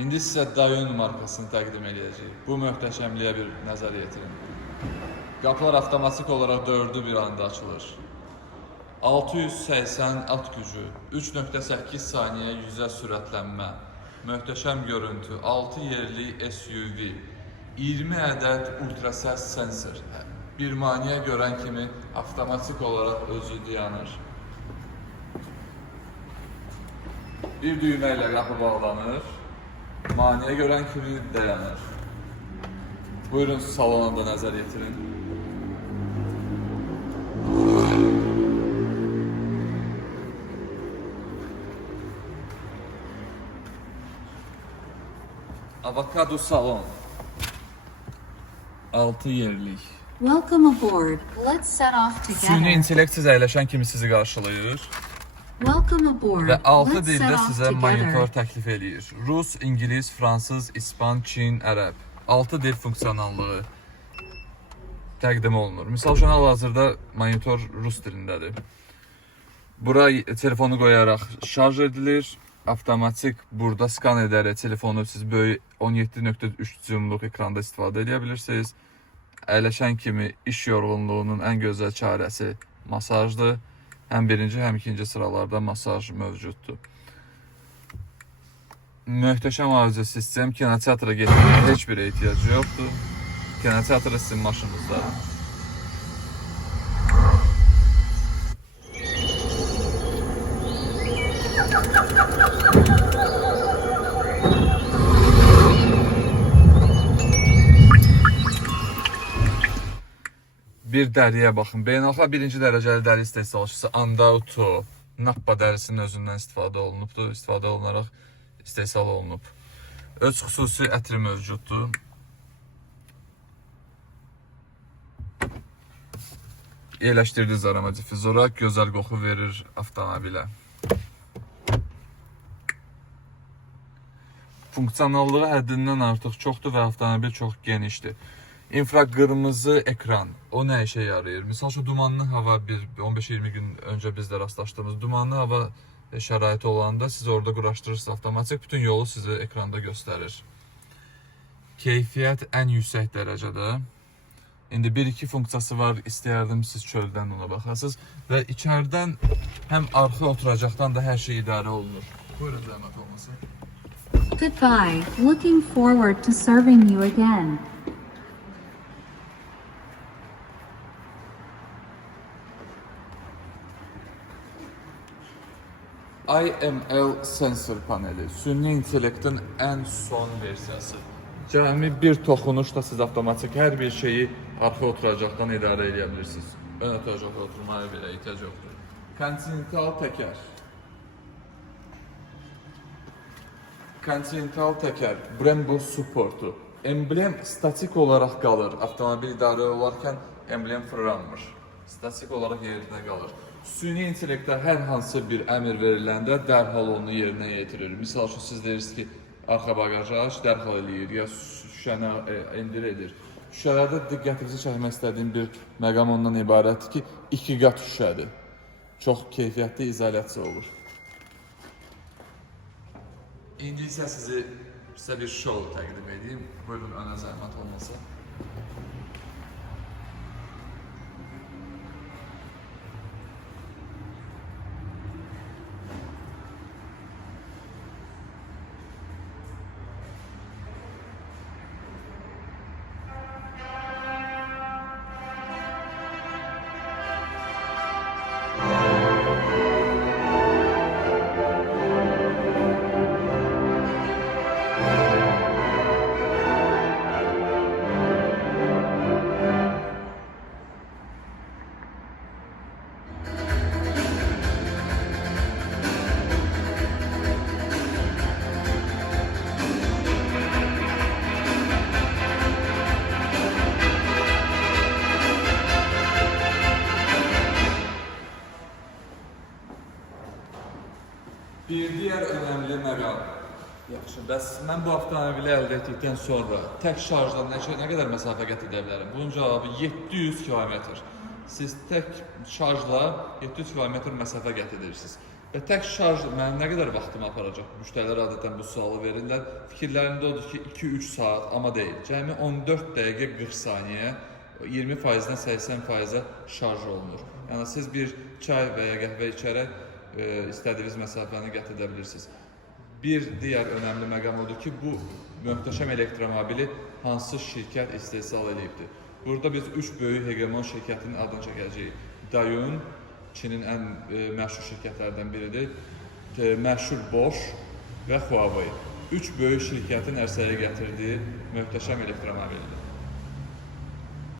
İndi sizə Dayon markasını təqdim edəcəyik. Bu möhtəşəmliyə bir nəzər yetirin. Qapılar avtomatik olaraq dördü bir anda açılır. 680 at gücü, 3.8 saniyə 100-ə sürətlənmə, möhtəşəm görüntü, 6 yerli SUV, 20 ədəd ultrasəs sensor. Bir maneə görən kimi avtomatik olaraq özü dayanır. Bir düymə ilə qapı bağlanır, maneə görən kimi dayanır. Buyurun salona da nəzər yetirin. Avokado salon. 6 yerlik. Welcome aboard. Let's set off Süni together. intellektsiz əyləşən kimi sizi qarşılayır Welcome aboard. və 6 Let's set dildə off sizə monitor together. təklif eləyir. Rus, İngilis, Fransız, İspan, Çin, Ərəb. 6 dil funksionallığı təqdim olunur. Misal üçün hal-hazırda monitor rus dilindədir. Bura telefonu qoyaraq şarj edilir. Avtomatik burada skan edərək telefonu siz böyük 17.3 zoomluq ekranda istifadə edə bilirsiniz. Əyləşən kimi iş yorğunluğunun ən gözəl çarəsi masajdır. Həm birinci, həm ikinci sıralarda masaj mövcuddur. Möhtəşəm audio sistem, kinoteatra getməyə heç bir ehtiyacı yoxdur. Kinoteatra sizin maşınınızdadır. Bir dəriyə baxın. Beynəlxalq birinci dərəcəli dəri istehsalçısı Andauto, Nappa dərisinin özündən istifadə olunubdur. İstifadə olunaraq istehsal olunub. Öz xüsusi ətri mövcuddur. Yerləşdirdiniz arama difuzora, gözəl qoxu verir avtomobilə. Funksionallığı həddindən artıq çoxdur və avtomobil çox genişdir. İnfraqırmızı ekran, o nə işə yarayır? Misal üçün, dumanlı hava, 15-20 gün öncə bizdə rastlaşdığımız dumanlı hava şəraiti olanda siz orada quraşdırırsınız avtomatik, bütün yolu sizi ekranda göstərir. Keyfiyyət ən yüksək dərəcədə. İndi 1-2 funksiyası var, istəyərdim siz çöldən ona baxasınız və içərdən həm arxa oturacaqdan da hər şey idarə olunur. Buyurun, zəhmət olmasın. Goodbye. Looking forward to serving you again. IML sensor paneli, süni intellektin ən son versiyası. Cəmi bir toxunuşla siz avtomatik hər bir şeyi arxa oturacaqdan idarə edə bilirsiniz. Ön oturacaqda oturmaya belə ehtiyac yoxdur. Kontinental təkər. Kontinental təkər, Brembo supportu. Emblem statik olaraq qalır. Avtomobil idarə olarkən emblem fırlanmır. Statik olaraq yerində qalır. Süni intellektə hər hansı bir əmr veriləndə dərhal onu yerinə yetirir. Misal üçün, siz deyirsiniz ki, arxa bagajı aç, dərhal eləyir, ya şüşəni endir edir. Şüşələrdə diqqətinizi çəkmək istədiyim bir məqam ondan ibarətdir ki, 2 qat şüşədir. Çox keyfiyyətli izolyasiya olur. İndi isə sizə bir şou təqdim edeyim. Buyurun, önə zəhmət olmasa. Bir diğer önemli məqam. Yaxşı, bəs mən bu avtomobili əldə etdikdən sonra tək şarjdan nə qədər məsafə qət edə bilərəm? Bunun cavabı 700 kilometr. Siz tək şarjla 700 kilometr məsafə qət edirsiniz. Və tək şarj mənim nə qədər vaxtımı aparacaq? Müştərilər adətən bu sualı verirlər. Fikirlərində odur ki, 2-3 saat, amma deyil. Cəmi 14 dəqiqə 40 saniyə 20%-dən 80%-ə şarj olunur. Yəni siz bir çay və ya qəhvə içərək istədiyiniz məsafəni qət edə bilirsiniz. Bir digər önəmli məqam odur ki, bu möhtəşəm elektromobili hansı şirkət istehsal edibdir? Burada biz 3 böyük hegemon şirkətinin adını çəkəcəyik. Dayun, Çinin ən məşhur şirkətlərdən biridir. Məşhur Bosch və Huawei. 3 böyük şirkətin ərsəyə gətirdiyi möhtəşəm elektromobildir.